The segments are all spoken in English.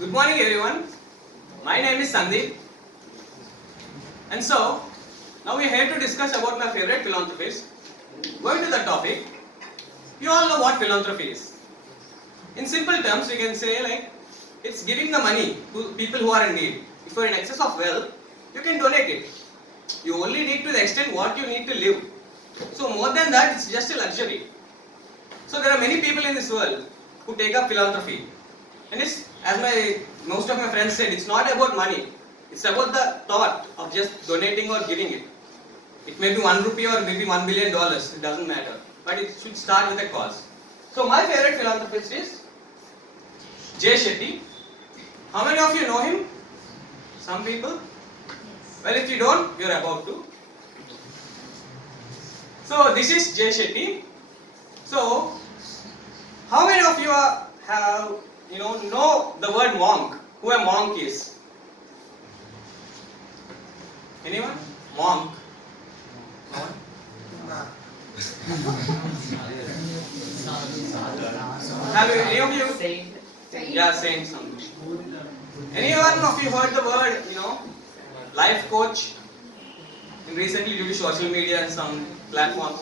Good morning everyone. My name is Sandeep. And so, now we are here to discuss about my favorite philanthropist. Going to the topic, you all know what philanthropy is. In simple terms, we can say it's giving the money to people who are in need. If you are in excess of wealth, you can donate it. You only need to the extent what you need to live. So more than that, it's just a luxury. So there are many people in this world who take up philanthropy. And it's, as most of my friends said, it's not about money. It's about the thought of just donating or giving it. It may be 1 rupee or maybe $1 billion, it doesn't matter. But it should start with a cause. So my favorite philanthropist is Jay Shetty. How many of you know him? Some people? Well, if you don't, you're about to. So this is Jay Shetty. So, how many of you have know the word monk? Who a monk is? Anyone? Monk. No one? Have you, any of you? Saint. Yeah, saying something. Anyone of you heard the word, life coach? Recently due to social media and some platforms.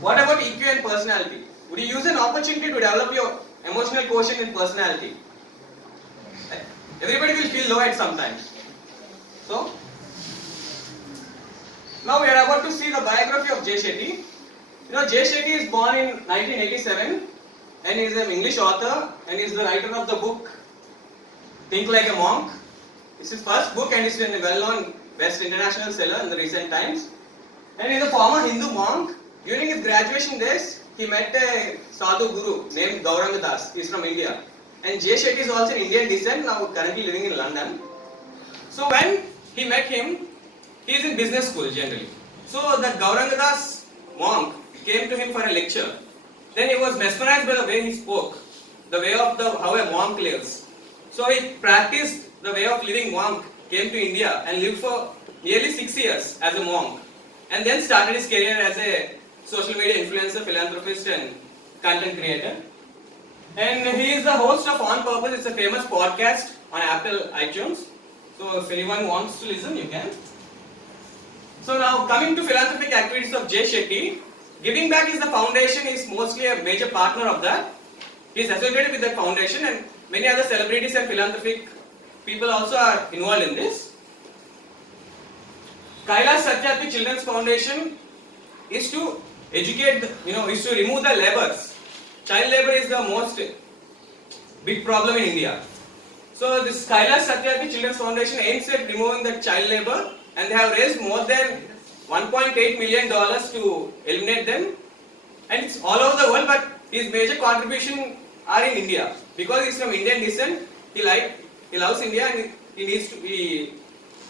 What about EQ and personality? Would you use an opportunity to develop your emotional quotient and personality? Everybody will feel low at some time. So, now we are about to see the biography of Jay Shetty. Jay Shetty is born in 1987 and he is an English author and he is the writer of the book Think Like a Monk. It's his first book and it's been a well-known best international seller in the recent times. And he is a former Hindu monk. During his graduation days, he met a sadhu guru named Gauranga Das. He is from India. And Jay Shetty is also in Indian descent, now currently living in London. So when he met him, he is in business school generally. So the Gauranga Das monk came to him for a lecture. Then he was mesmerized by the way he spoke, the way of how a monk lives. So he practiced the way of living monk, came to India and lived for nearly 6 years as a monk. And then started his career as a social media influencer, philanthropist and content creator. And he is the host of On Purpose. It's a famous podcast on Apple iTunes. So if anyone wants to listen, you can. So now coming to philanthropic activities of Jay Shetty, Giving Back is the foundation, is mostly a major partner of that. He is associated with that foundation and many other celebrities and philanthropic people also are involved in this. Kailash Satyarthi Children's Foundation is to educate, is to remove the labors. Child labor is the most big problem in India. So this Kailash Satyarthi Children's Foundation aims at removing the child labor and they have raised more than $1.8 million to eliminate them. And it's all over the world, but his major contribution are in India. Because he's from Indian descent, he loves India and he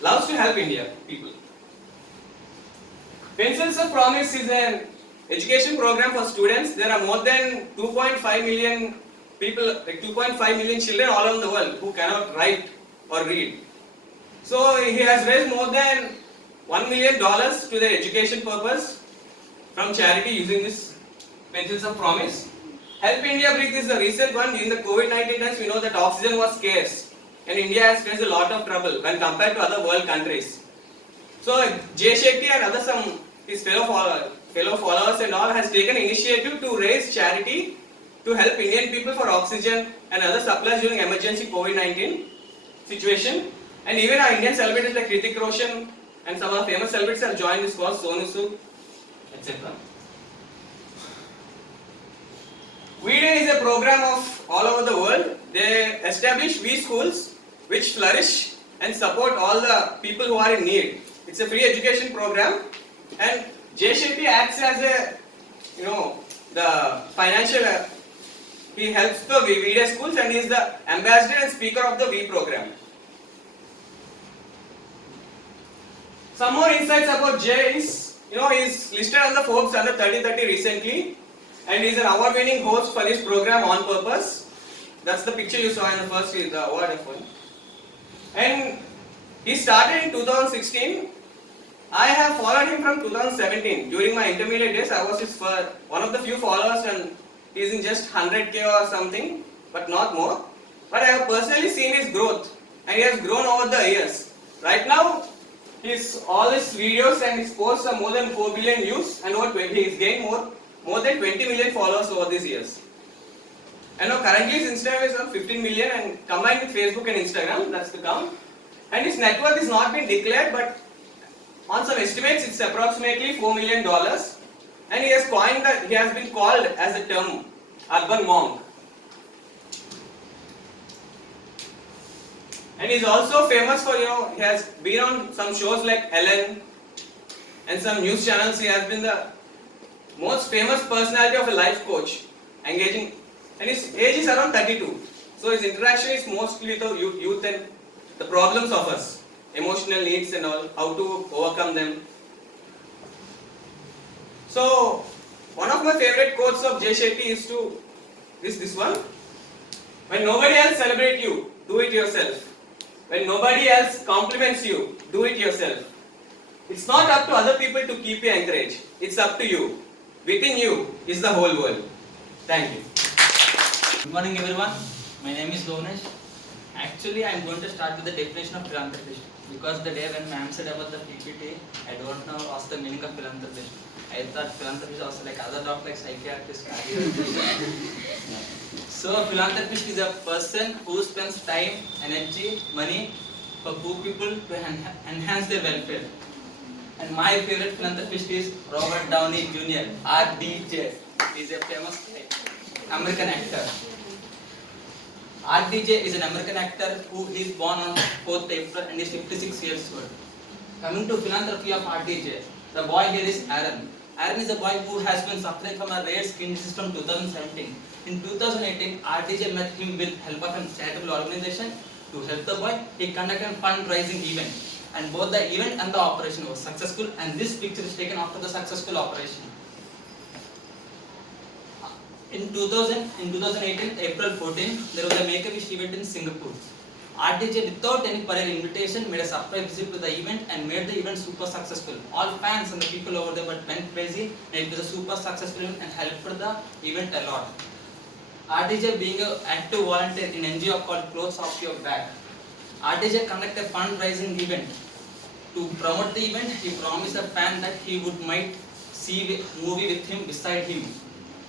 loves to help India people. Pencils of Promise is an education program for students. There are more than 2.5 million people, 2.5 million children all over the world who cannot write or read. So he has raised more than $1 million to the education purpose from charity using this Pencils of Promise. Help India Breathe is the recent one. In the COVID-19 times, we know that oxygen was scarce and India has faced a lot of trouble when compared to other world countries. So Jay Shetty and his fellow followers and all has taken initiative to raise charity to help Indian people for oxygen and other supplies during emergency COVID-19 situation. And even our Indian celebrities like Hrithik Roshan and some of the famous celebrities have joined this cause, Sonu Sood, etc. V-Day is a program of all over the world. They establish V schools which flourish and support all the people who are in need. It's a free education program and Jay Shetty acts as the financial, he helps the V-Day schools and he is the ambassador and speaker of the V program. Some more insights about Jay is, he is listed on the Forbes under 30 recently and he is an award-winning host for this program On Purpose. That's the picture you saw in the first, the award one. And he started in 2016. I have followed him from 2017. During my intermediate days, I was his one of the few followers and he is in just 100k or something, but not more. but I have personally seen his growth, and he has grown over the years. Right now, all his videos and his posts are more than 4 billion views, and he's gained more than 20 million followers over these years. And now currently his Instagram is around 15 million, and combined with Facebook and Instagram, that's the count. And his net worth is not been declared, but on some estimates it's approximately $4 million. And he has been called as a term urban monk. And he's also famous for, he has been on some shows like Ellen and some news channels. He has been the most famous personality of a life coach, engaging, and his age is around 32. So his interaction is mostly with the youth and the problems of us, emotional needs and all, how to overcome them. So one of my favorite quotes of Jay Shetty is this one: when nobody else celebrates you, do it yourself. When nobody else compliments you, do it yourself. It's not up to other people to keep you encouraged. It's up to you. Within you is the whole world. Thank you. Good morning everyone. My name is Lonesh. Actually, I am going to start with the definition of philanthropist, because the day when ma'am said about the PPT, I don't know what's the meaning of philanthropist. I thought philanthropist was like other doctor, like psychiatrist, cardiologist. So philanthropist is a person who spends time, energy, money for poor people to enhance their welfare. And my favorite philanthropist is Robert Downey Jr. RDJ. He is a famous American actor. RDJ is an American actor who is born on 4th April and is 56 years old. Coming to philanthropy of RDJ, the boy here is Aaron. Aaron is a boy who has been suffering from a rare skin disease from 2017. In 2018, RDJ met him with help of a charitable organization to help the boy. He conducted a fundraising event, and both the event and the operation was successful, and this picture is taken after the successful operation. In 2018, April 14, there was a Make-A-Wish event in Singapore. RDJ, without any prior invitation, made a surprise visit to the event and made the event super successful. All fans and the people over there went crazy, and it was a super successful event and helped the event a lot. RDJ, being an active volunteer in NGO called Clothes Off Your Back, RDJ conducted a fundraising event. To promote the event, he promised a fan that he might see a movie with him, beside him.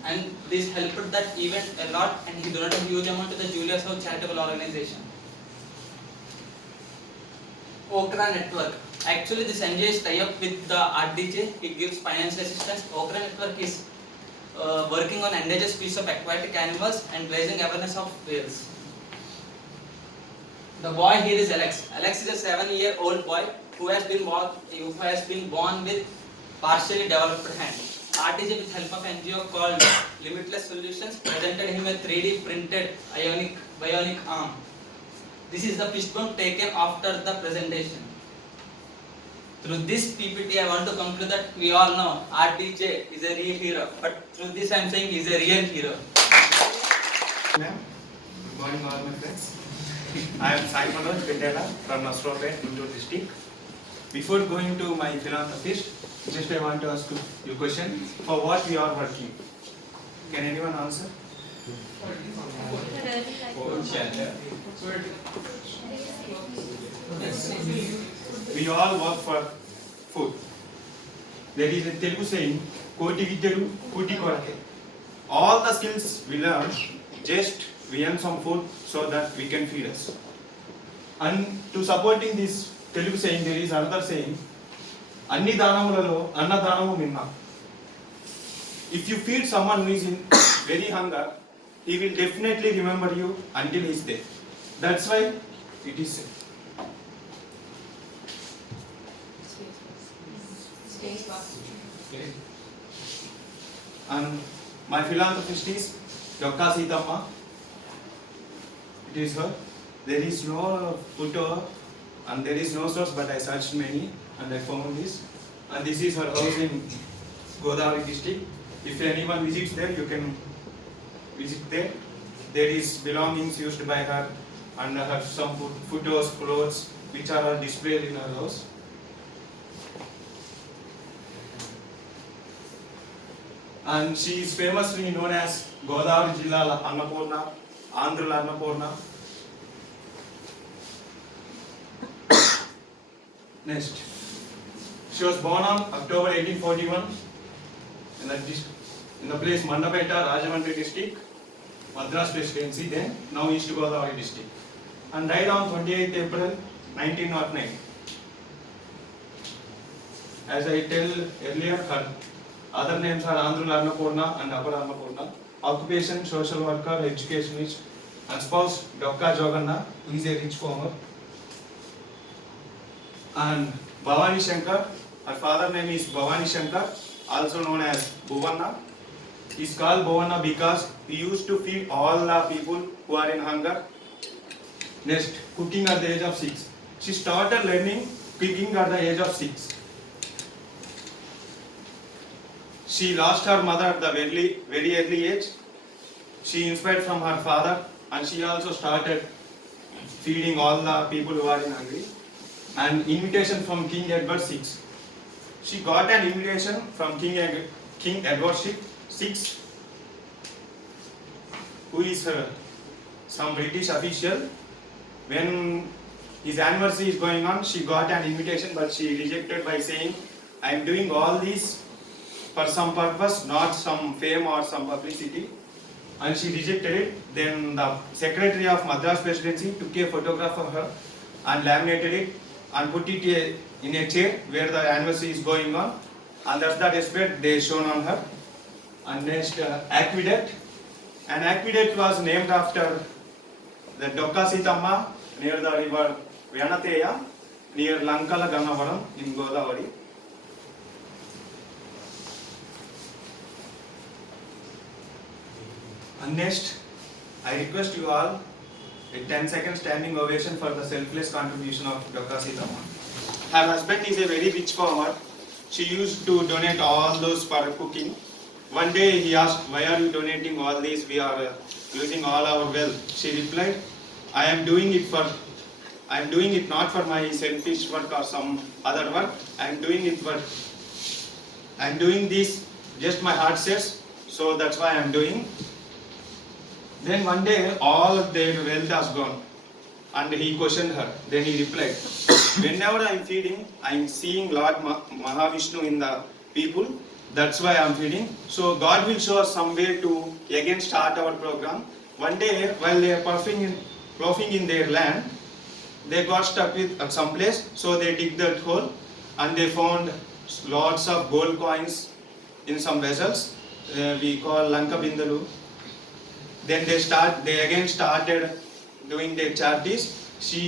And this helped that event a lot, and he donated a huge amount to the Julius House charitable organization. Okra Network. Actually, this NGO is tie up with the RDJ. It gives financial assistance. Okra Network is working on endangered species of aquatic animals and raising awareness of whales. The boy here is Alex. Alex is a 7-year-old boy who has been born with partially developed hand. RDJ, with help of NGO called Limitless Solutions, presented him a 3D printed bionic arm. This is the fist bump taken after the presentation. Through this PPT, I want to conclude that we all know RDJ is a real hero, but through this I am saying he is a real hero. Ma'am, good morning all my friends. I am Sai Manoj Pendela from Nasropet, Guntur district. Before going to my philanthropist, just I want to ask you a question. For what we are working? Can anyone answer? We all work for food. There is a Telugu saying, Koti Vidyalu Kuti Korake. All the skills we learn, just we earn some food so that we can feed us. And to supporting this Telugu saying, there is another saying, Anni Danamuలలో Annadanamu Minna. If you feed someone who is in very hunger, he will definitely remember you until he is there. That's why it is said. And my philanthropist is Yokka Sithamma. It is her. There is no photo and there is no source, but I searched many and I found this. And this is her house in Godavari district. If anyone visits there, you can visit there. There is belongings used by her and her some photos, clothes, which are all displayed in her house. And she is famously known as Godavari Jillala Annapurna, Andhra Annapurna. Next, she was born on October 1841 in the place Mandapeta, Rajahmundry district, Madras Presidency, then now East Godavari district, and died on 28th April 1909. As I tell earlier, her other names are Andhra Annapurna and Upper Annapurna. Occupation, social worker, educationist, and spouse Dokka Joganna, who is a rich farmer. And Bhavani Shankar, her father name is Bhavani Shankar, also known as Bhuvanna. He is called Bhuvanna because he used to feed all the people who are in hunger. Next, cooking at the age of 6. She started learning cooking at the age of 6. She lost her mother at the very early age. She inspired from her father, and she also started feeding all the people who are in hungry. An invitation from King Edward VI. She got an invitation from King Edward VI, who is some British official. When his anniversary is going on, she got an invitation, but she rejected by saying, "I am doing all this for some purpose, not some fame or some publicity." And she rejected it. Then the secretary of Madras Presidency took a photograph of her and laminated it and put it in a chair where the anniversary is going on. And that's the respect they shown on her. And next, aqueduct. An aqueduct was named after the Dokka Sithamma near the river Vyanatheya, near Lankala Gannavaram in Godavari. And next, I request you all a 10-second standing ovation for the selfless contribution of Dokka Sithamma. Her husband is a very rich farmer. She used to donate all those for cooking. One day he asked, "Why are you donating all these? We are using all our wealth." She replied, I am doing it not for my selfish work or some other work. I am doing this just my heart says, so that's why I am doing." Then one day all of their wealth has gone, and he questioned her. Then he replied, "Whenever I am feeding, I am seeing Lord Mahavishnu in the people. That's why I am feeding. So God will show us some way to again start our program." One day, while they are ploughing in their land, they got stuck at some place. So they dig that hole, and they found lots of gold coins in some vessels. We call Lanka Bindalu. Then they again started doing their charities. She